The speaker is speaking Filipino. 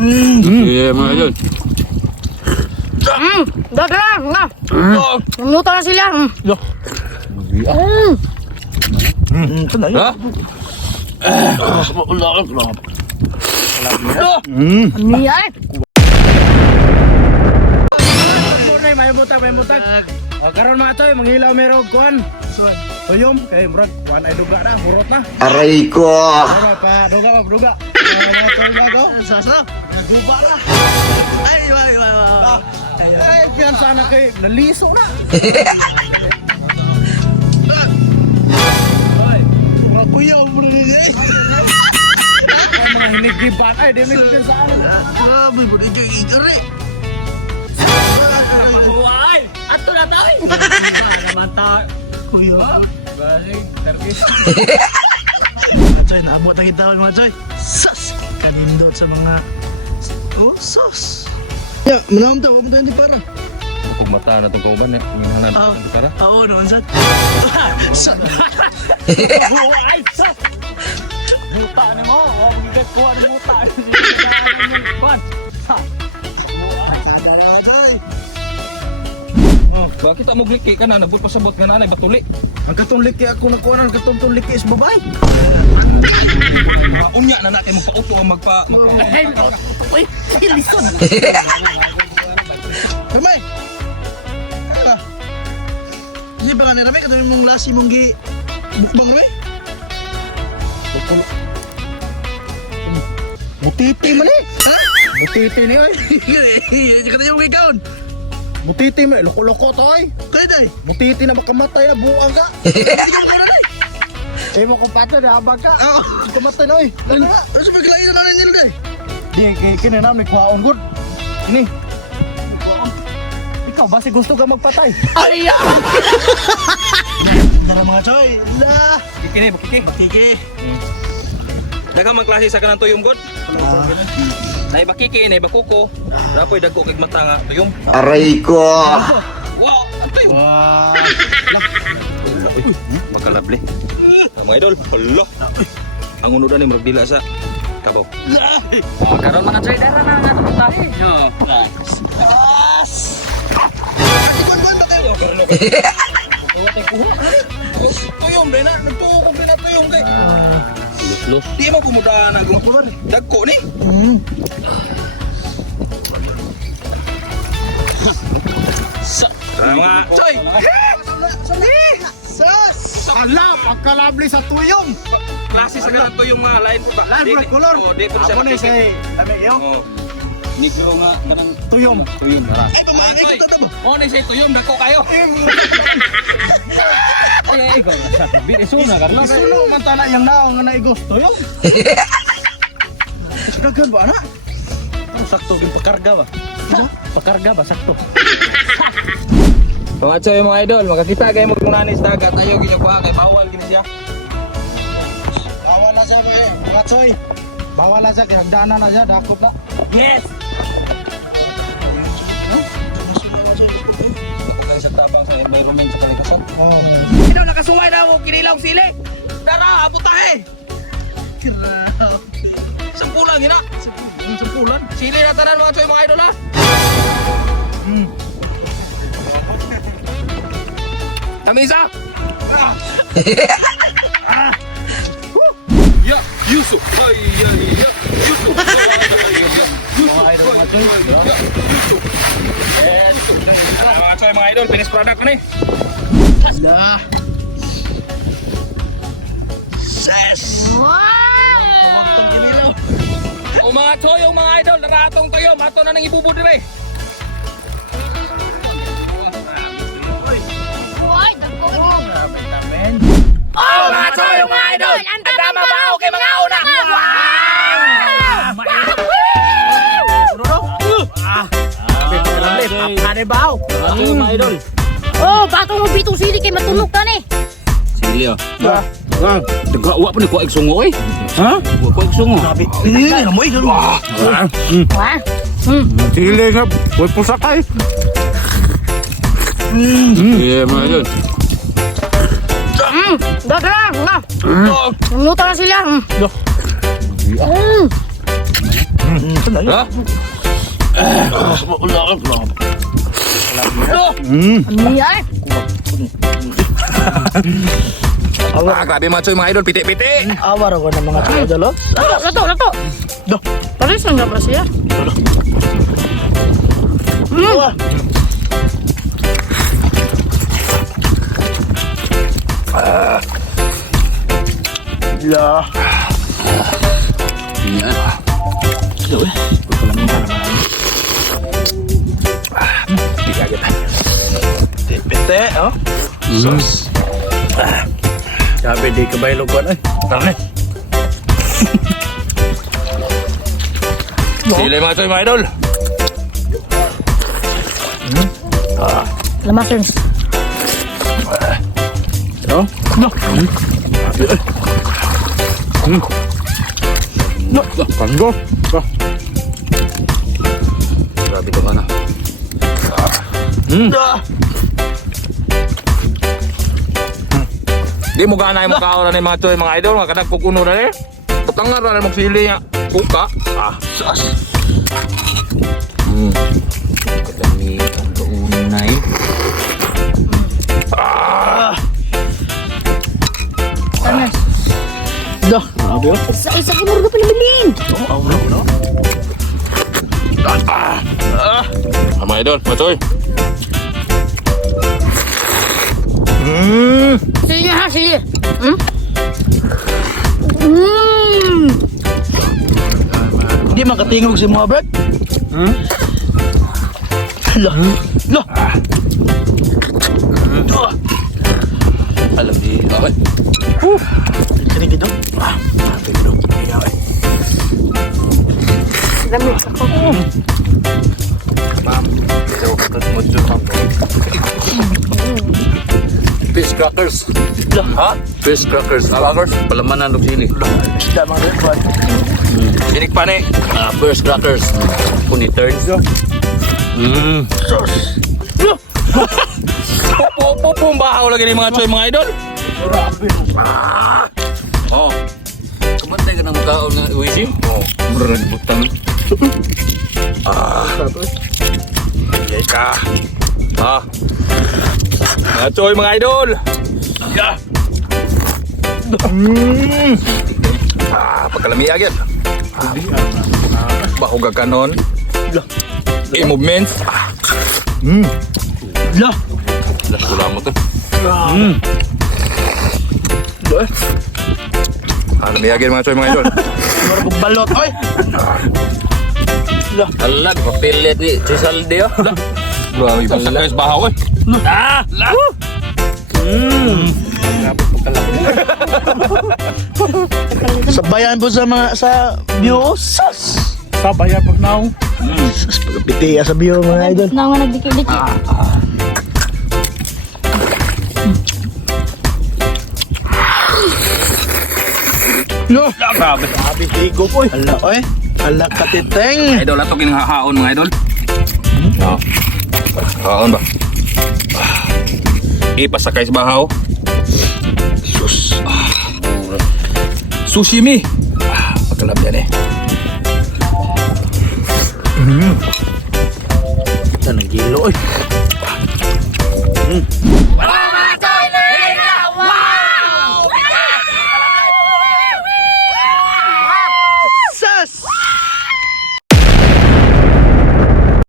Yeah, mga idol. Mm, dada na. Minuto na sila. Mm. Mm. Ha? Ano yan? Muna may butag, may butag. O karon mga toy, manghilaw meron kuan. Tuyom kay murag kuan ay duga na, burot na. Aray ko! Para pa duga pa duga. Mga toy bago. Sasa. Naguba na. Ay, ay, ay. Ay, piyan sana kay naliso na. Ay, mga kuyaw mo na niya. Mga hinigiban. Ay, di nilagyan sa ano. Grabe, mo niya igari. Buhay! Ato na tayo! Naman tayo. Kuya. Basig, terkis. Choy, naabot ang itawag mga Choy. Sus! Kanindot sa mga... Oh, sus! Ya, manam daw, amo tayo hindi para. Kung mata na itong kauban, eh. Yung hanan Ah. ng para. Oo, noon sa... Sa... Buhay! Sa! Buta na mo! Huwag mga kuha ng buta. Kuhan! Ha! Bakit mo gliki ka na? Nagbut pasabot nga nanay, batuli. Ang katong liki ako nakuha ang katong tong liki is babae. Mga unya na natin magpauto ang magpa... magpa Ay! Uy! Ay, lison! Ramay! Ah. Hindi ba ka ni Ramay? Katong mong lasi mong gi... Bukbang Ramay? Mutiti man eh! Ha? Mutiti ni oy! Hindi ka na yung ikaw! Mutiti man, loko-loko to oy! Kaya day! Mutiti na makamatay na buang ka! Hindi ka mukha na day! Eh mo kung pato na habang ka! Oo! Kamatay na oy! Ano nga? Ano sa paglain na nanin nila day? Di, kinanam ni Kwaon Good! Ini! Ikaw, basi gusto ka magpatay? Ay! Dara mga choy! La! Kiki, kiki. Kiki! Daga man klase sa kanang tuyong god. Na iba kiki, na iba kuko. Dapoy dagko kay mata nga tuyong. Aray ko! Wow. Wow! Makalable. Ah, mga idol, hala. Ang unudan ni murag dila sa tabaw. Oh, karon mga dara na nga ito tayo. Kuan-kuan ba kayo? Tuyong, din na. Nagtuo ko na tuyong kay. Los. Di mo kumuda na gumakulan. Dagko ni. Hmm. Ah, mga choy. Sus! Ala! Pagkalabli sa tuyong! Klase sa kanang tuyong nga lain po ba? Di- blood color! Oh, di po siya. Ako na nakikita. si... Dami kayo? Oh. Niglo nga kanang Tuyong! tuyong. Tara. Ay, ko ito ba? Oh, ni say tuyong dagko kayo. Ay, ikaw na sa tabi. Isuna ka lang. Isuno man tana yung naong nga naigos tuyong! Dagan ba na? Sakto yung pakarga ba? Pakarga ba? Sakto. Mga choy mga idol, makakita kayo mo kung nanis dagat ayo ginagawa kay bawal gini siya. Bawal na siya mga choy. Bawal na siya kay hagdanan na siya. Dakot na. Yes! Sa tabang sa environment sa kalikasan. Oh, Ito, nakasuway na ako, kinilaw sili. Tara, abot tayo. Sampulan gina. Sampulan. Sili na tanan mga choy mga idol ha. Hmm. Tamisa. Ya, Yusuf. Ay, ya, ya. Yusuf. Mga idol mga choy. Yusuf. Eh, Yusuf. Tara, mga idol, finished product ko ni. Lah. Ses! Wow! O mga choy, o mga idol, naratong tayo, mato na nang ibubod dire. Buhay! Dagko! Amen. Oh, mga choy, mga idol! Ang tama ba? Okay, mga una! Mga idol. Oh, baka mo bitong sili kay matulog ka ni. Sili ah. Ba? Ah, daga wa pa ni ko igsungo eh. Ha? Wa ko igsungo. Sabi. Ini na mo ikaw. Wah! Hmm. Sili nga. Huwag po sakay. Yeah, mga idol. Hmm. Dada na! Minuto na sila. Hmm. Hmm. Ha? Ano yan? Ah, grabe mga choy mga idol, piti-piti. Awar ako ng mga idol, oh. Lato, lato, lato. Dah. Paris lang ba siya? Wah. Ya. Hindi Sus. Ah. Sabi di ka ba ilugan, eh. Tara, Sila mga choy mga idol. Lamasers. No? No. No. Panggo. Ah. Grabe ka na. Ah. Di mo gana yung makaura ni mga choy mga idol, mga kadag kukuno na eh. Patangar na mong sili nga. Kuka. Ah, sas. Hmm. Kadami ang doonay. Tanas. Dah. Grabe, oh. Isa, isa ko na pinabilin. Oh, awra, awra. Ah, mga idol, mga choy. Hmm. Sige nga ha, sige. Hmm? Hmm. Hindi makatingog si mga brad. Hmm? Hala. Hala. Ah. Alam di, okay. Kani gitu. Ah, grabe gitu. Iya, eh. Lamig ako. Ma'am, ito katut mo dyan, crackers. Ha? Fish crackers. Crackers? Palamanan ng sili. Isda mga brad. Sinik pa ni. Ah, fish crackers. Kuni turns. Mm. Sus. Popo, bahaw lagi ni mga choy mga idol. Grabe. Oh. Kumantay ka ng kaon nga wisi? Oh. Brad butang. Ah. Yay ka. Ah. Mga choy mga idol. Ya. Mm. Ah, pagkalami agad. Ah, Bahog ka kanon. I-movements. Mm. Ko lang mo to. Mm. Ah, lamiyagin mga choy mga idol. Mura kong balot, oy. Alam, papilit ni Cisaldi oh. Grabe ba sa guys bahaw eh. Ah! La. Sabayan po sa mga sa view. Sus. Sabayan po now. Sus, pagpitiya sa view mga idol. Na nga nagdikit-dikit. No, grabe. Grabe tigo po. Hala, oy. Hala katiteng. Idol ato kining hahaon mga idol. Ah. Haon ba? Ah. Ipasakay sa bahaw. Sus. Ah. Sushimi. Ah, pagkalab yan eh. Ito nagilo, oy.